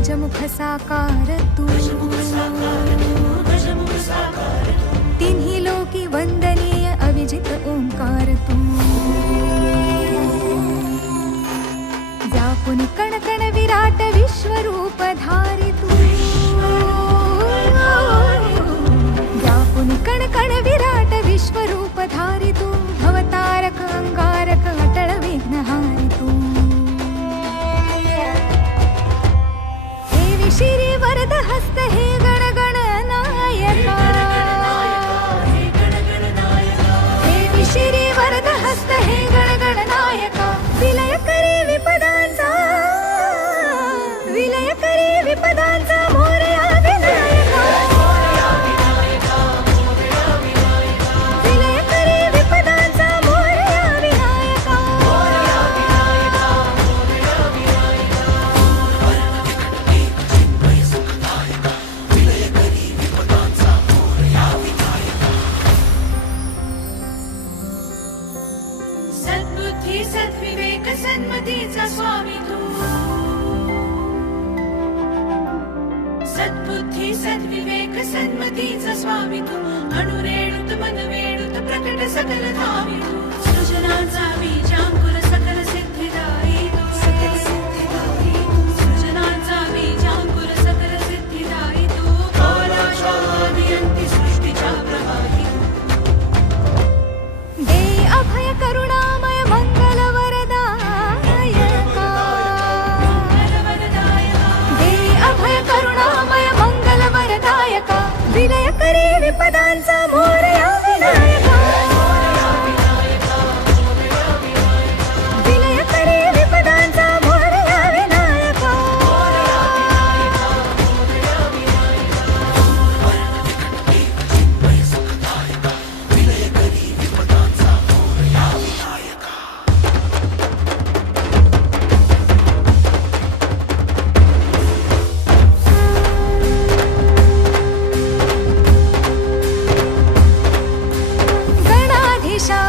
गजमुख साकार तू, तिन्ही लोकी वंदनीय अविजित ओंकार तू, व्यापुनी कणकण विराट विश्वरूप धारी तू, व्यापुनी कणकण विराट विश्वरूप धारी तू, भवतारक अंगारक अटळ विघ्नहारी तू, हे शिरी वरद हस्त हे गण गण नायका, हे शिरी वरद हस्त हे गण गण नायका, विलय करे विपदांचा, विलय करे विपदांचा मोरया विनायका, विलय करे विपदांचा मोरया विनायका, सद्बुद्धी सद्विवेक सन्मतीचा स्वामी तू, सद्बुद्धी सद्विवेक सन्मतीचा स्वामी तू, अणुरेणुत मनवेणुत प्रकट सकल धामी तू, सृजनाचा बीजांकुर सकल सिद्धिदायी तू, सकल सिद्धिदायी तू, सृजनाचा बीजांकुर सकल सिद्धिदायी तू, कालाशादियंती सृष्टीच्या प्रवाही तू, देई अभय करुणामय मंगल वरदायका, देई अभय करुणामय मंगल वरदायका, विलय करे विपदांचा मोरया विनायका, विलय करे विपदांचा मोरया विनायका, गणाधीशा